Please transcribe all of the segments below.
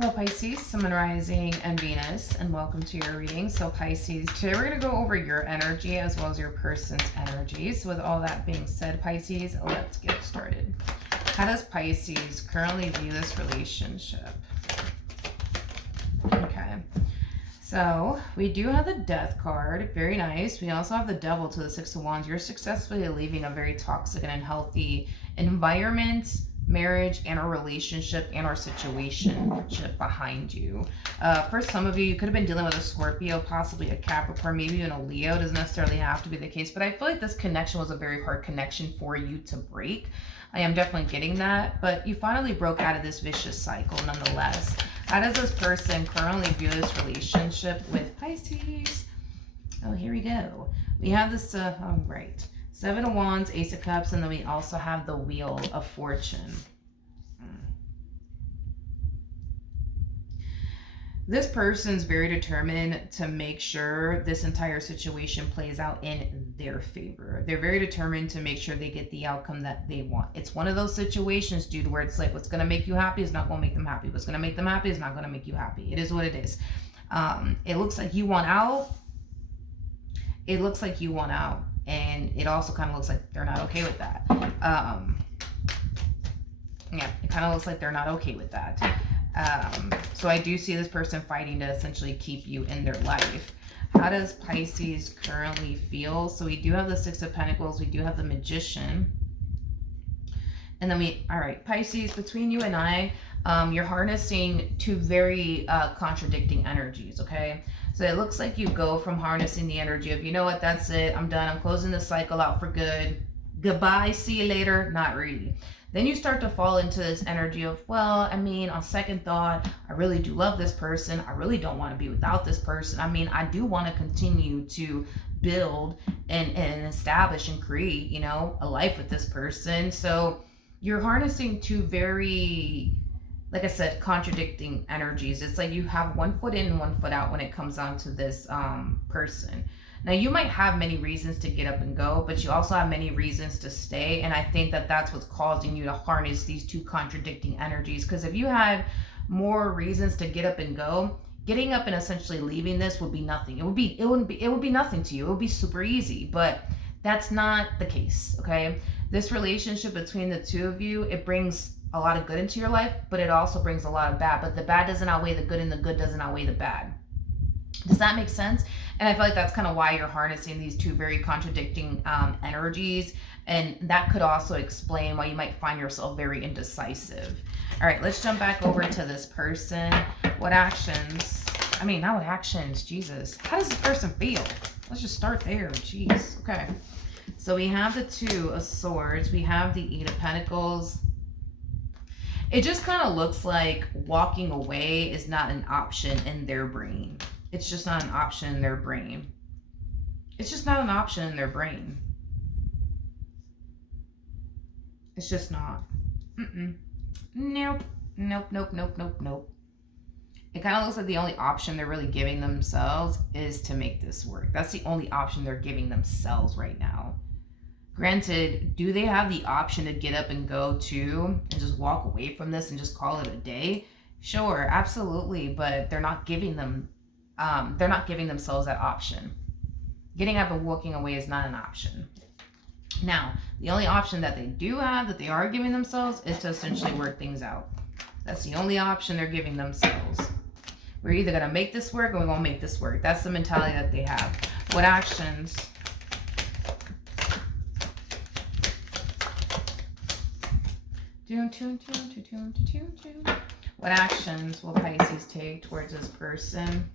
Hello Pisces, Sun, Rising, and Venus, and welcome to your reading. So Pisces, today we're going to go over your energy as well as your person's energy. So with all that being said, Pisces, let's get started. How does Pisces currently view this relationship? Okay, so we do have the Death card, very nice. We also have the Devil to the Six of Wands. You're successfully leaving a very toxic and unhealthy environment, marriage, and a relationship and or situationship behind you. For some of you, you could have been dealing with a Scorpio, possibly a Capricorn, maybe even a Leo. It doesn't necessarily have to be the case, but I feel like this connection was a very hard connection for you to break. I am definitely getting that, but you finally broke out of this vicious cycle nonetheless. How does this person currently view this relationship with Pisces? Oh, here we go. We have this, right. Seven of Wands, Ace of Cups, and then we also have the Wheel of Fortune. This person's very determined to make sure this entire situation plays out in their favor. They're very determined to make sure they get the outcome that they want. It's one of those situations, dude, where it's like what's going to make you happy is not going to make them happy. What's going to make them happy is not going to make you happy. It is what it is. It looks like you want out. It looks like you want out. And it also kind of looks like they're not okay with that. Yeah, it kind of looks like they're not okay with that. So I do see this person fighting to essentially keep you in their life. How does Pisces currently feel? So we do have the Six of Pentacles. We do have the Magician. And then all right, Pisces, between you and I, you're harnessing two very contradicting energies, okay? So it looks like you go from harnessing the energy of, you know what, that's it, I'm done, I'm closing this cycle out for good. Goodbye, see you later. Not really. Then you start to fall into this energy of, well, I mean, on second thought, I really do love this person. I really don't want to be without this person. I mean, I do want to continue to build and establish and create, you know, a life with this person. So you're harnessing two very, like I said, contradicting energies. It's like you have one foot in and one foot out when it comes down to this person. Now, you might have many reasons to get up and go, but you also have many reasons to stay. And I think that that's what's causing you to harness these two contradicting energies. Because if you had more reasons to get up and go, getting up and essentially leaving this would be nothing. It would be nothing to you. It would be super easy, but that's not the case. Okay. This relationship between the two of you, it brings a lot of good into your life, but it also brings a lot of bad. But the bad doesn't outweigh the good, and the good doesn't outweigh the bad. Does that make sense? And I feel like that's kind of why you're harnessing these two very contradicting energies. And that could also explain why you might find yourself very indecisive. All right, let's jump back over to this person. What actions? I mean, not what actions, Jesus. How does this person feel? Let's just start there. Jeez. Okay. So we have the Two of Swords. We have the Eight of Pentacles. It just kind of looks like walking away is not an option in their brain. It's just not an option in their brain. It's just not an option in their brain. It's just not. Nope. Nope, nope, nope, nope, nope. It kind of looks like the only option they're really giving themselves is to make this work. That's the only option they're giving themselves right now. Granted, do they have the option to get up and go too and just walk away from this and just call it a day? Sure, absolutely, but they're not giving themselves that option. Getting up and walking away is not an option. Now, the only option that they do have, that they are giving themselves, is to essentially work things out. That's the only option they're giving themselves. We're either going to make this work or we're going to make this work. That's the mentality that they have. What actions? What actions will Pisces take towards this person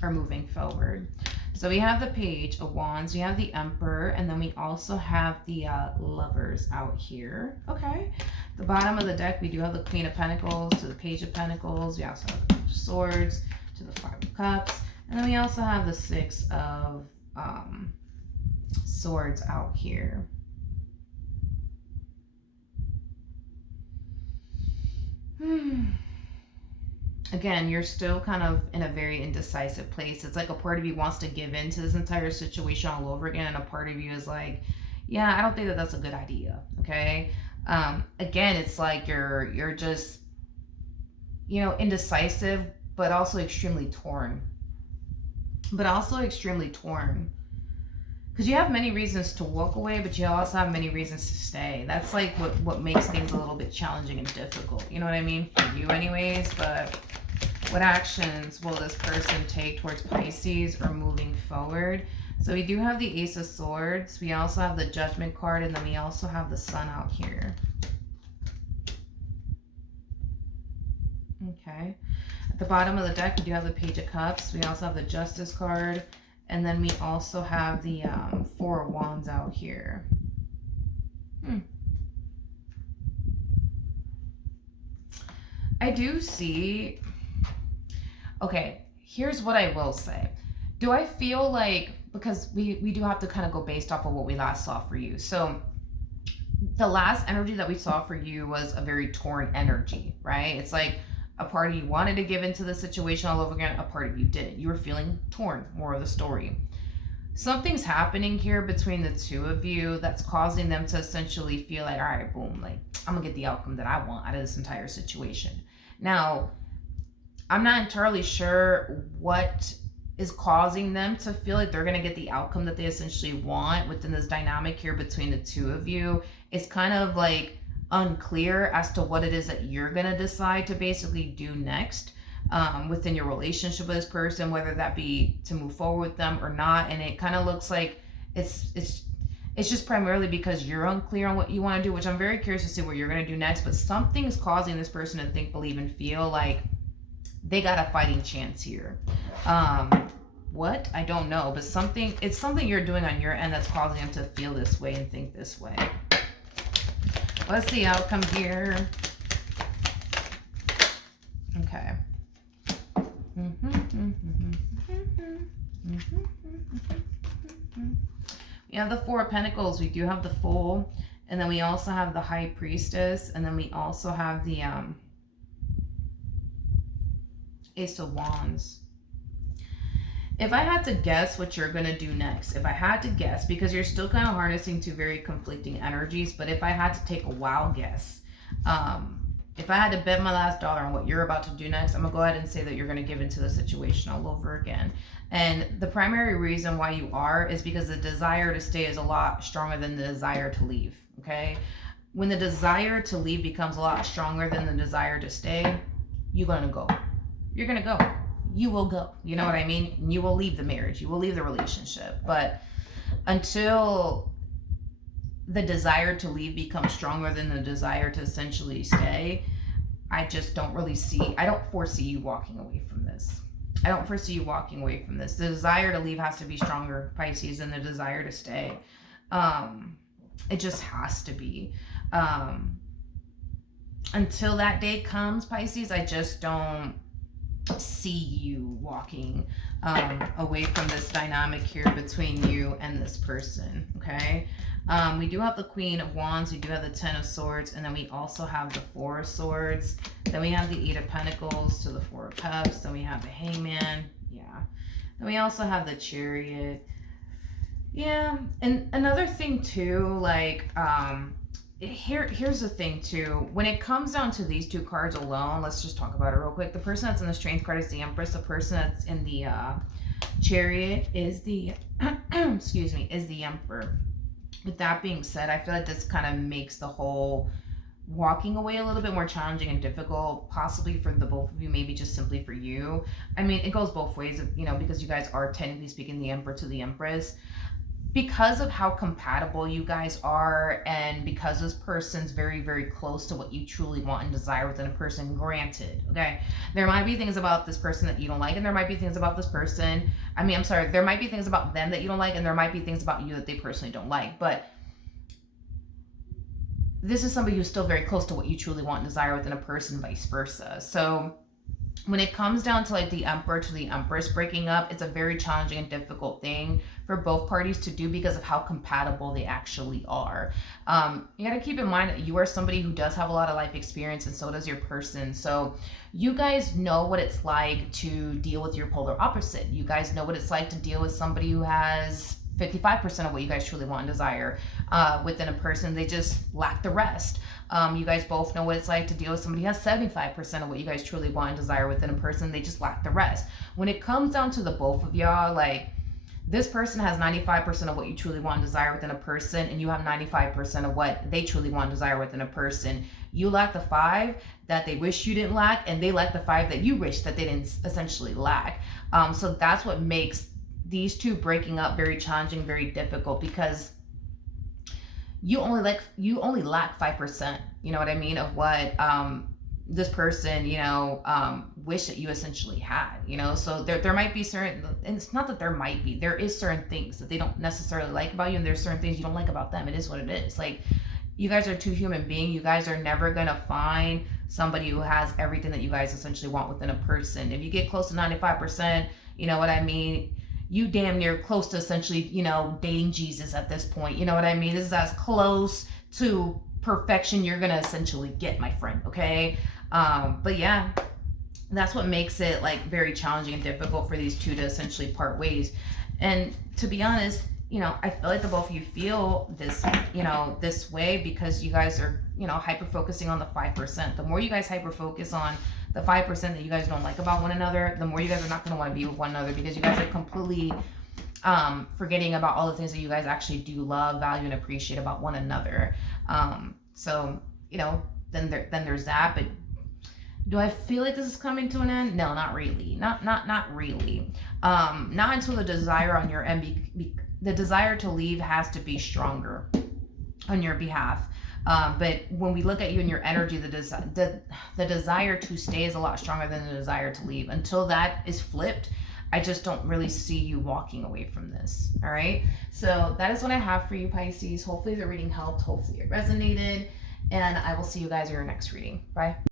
or moving forward? So we have the Page of Wands, we have the Emperor, and then we also have the Lovers out here. Okay. The bottom of the deck, we do have the Queen of Pentacles to the Page of Pentacles. We also have the Page of Swords to the Five of Cups. And then we also have the Six of Swords out here. Again, you're still kind of in a very indecisive place. It's like a part of you wants to give in to this entire situation all over again, and a part of you is like, yeah, I don't think that that's a good idea. Okay. Again, it's like you're just, indecisive, but also extremely torn. Because you have many reasons to walk away, but you also have many reasons to stay. That's like what makes things a little bit challenging and difficult. You know what I mean? For you anyways. But what actions will this person take towards Pisces or moving forward? So we do have the Ace of Swords. We also have the Judgment card. And then we also have the Sun out here. Okay. At the bottom of the deck, we do have the Page of Cups. We also have the Justice card. And then we also have the Four of Wands out here. I do see... Okay, here's what I will say. Do I feel like... Because we do have to kind of go based off of what we last saw for you. So the last energy that we saw for you was a very torn energy, right? It's like a part of you wanted to give into the situation all over again. A part of you didn't. You were feeling torn, more of the story. Something's happening here between the two of you that's causing them to essentially feel like, all right, boom, like I'm gonna get the outcome that I want out of this entire situation. Now, I'm not entirely sure what is causing them to feel like they're going to get the outcome that they essentially want within this dynamic here between the two of you. It's kind of like unclear as to what it is that you're going to decide to basically do next within your relationship with this person, whether that be to move forward with them or not. And it kind of looks like it's just primarily because you're unclear on what you want to do, which I'm very curious to see what you're going to do next. But something's causing this person to think, believe, and feel like they got a fighting chance here. What? I don't know, but it's something you're doing on your end that's causing them to feel this way and think this way. What's the outcome here? Okay. We have the Four of Pentacles. We do have the Fool, and then we also have the High Priestess, and then we also have the Ace of Wands. If I had to guess what you're going to do next, if I had to guess, because you're still kind of harnessing two very conflicting energies, but if I had to take a wild guess, if I had to bet my last dollar on what you're about to do next, I'm going to go ahead and say that you're going to give into the situation all over again. And the primary reason why you are is because the desire to stay is a lot stronger than the desire to leave, okay? When the desire to leave becomes a lot stronger than the desire to stay, you're going to go. You're going to go. You will go. You know what I mean? You will leave the marriage. You will leave the relationship. But until the desire to leave becomes stronger than the desire to essentially stay, I just don't really see, I don't foresee you walking away from this. I don't foresee you walking away from this. The desire to leave has to be stronger, Pisces, than the desire to stay. It just has to be. Until that day comes, Pisces, I just don't see you walking away from this dynamic here between you and this person, okay? We do have the Queen of Wands, we do have the Ten of Swords, and then we also have the Four of Swords. Then we have the Eight of Pentacles to the Four of Cups. Then we have the Hangman, yeah. Then we also have the Chariot. Yeah, and another thing too, like, here's the thing too. When it comes down to these two cards alone, let's just talk about it real quick. The person that's in the Strength card is the Empress. The person that's in the Chariot is the excuse me, is the Emperor. With that being said, I feel like this kind of makes the whole walking away a little bit more challenging and difficult, possibly for the both of you, maybe just simply for you. I mean, it goes both ways, you know, because you guys are technically speaking the Emperor to the Empress. Because of how compatible you guys are, and because this person's very, very close to what you truly want and desire within a person, granted, okay? There might be things about this person that you don't like, and there might be things about this person, there might be things about them that you don't like, and there might be things about you that they personally don't like, but this is somebody who's still very close to what you truly want and desire within a person, vice versa. So when it comes down to like the Emperor to the Empress breaking up, it's a very challenging and difficult thing for both parties to do because of how compatible they actually are. You got to keep in mind that you are somebody who does have a lot of life experience, and so does your person. So you guys know what it's like to deal with your polar opposite. You guys know what it's like to deal with somebody who has 55% of what you guys truly want and desire within a person. They just lack the rest. You guys both know what it's like to deal with somebody who has 75% of what you guys truly want and desire within a person. They just lack the rest. When it comes down to the both of y'all, like, this person has 95% of what you truly want and desire within a person, and you have 95% of what they truly want and desire within a person. You lack the 5 that they wish you didn't lack, and they lack the 5 that you wish that they didn't essentially lack. So that's what makes these two breaking up very challenging, very difficult, because you only lack 5%, you know what I mean, of what this person, wish that you essentially had, so there might be certain, and it's not that there is certain things that they don't necessarily like about you, and there's certain things you don't like about them. It is what it is. Like, you guys are two human beings. You guys are never gonna find somebody who has everything that you guys essentially want within a person. If you get close to 95%, you know what I mean, you damn near close to essentially, dating Jesus at this point. You know what I mean? This is as close to perfection you're gonna essentially get, my friend. Okay. But yeah, that's what makes it like very challenging and difficult for these two to essentially part ways. And to be honest, I feel like the both of you feel this, this way because you guys are, hyper focusing on the 5%. The more you guys hyper focus on the 5% that you guys don't like about one another, the more you guys are not going to want to be with one another, because you guys are completely forgetting about all the things that you guys actually do love, value, and appreciate about one another. So, then there's that. But do I feel like this is coming to an end? No, not really. Not really. Not until the desire on your end, the desire to leave has to be stronger on your behalf. But when we look at you and your energy, the desire to stay is a lot stronger than the desire to leave. Until that is flipped, I just don't really see you walking away from this. All right. So that is what I have for you, Pisces. Hopefully the reading helped. Hopefully it resonated. And I will see you guys in your next reading. Bye.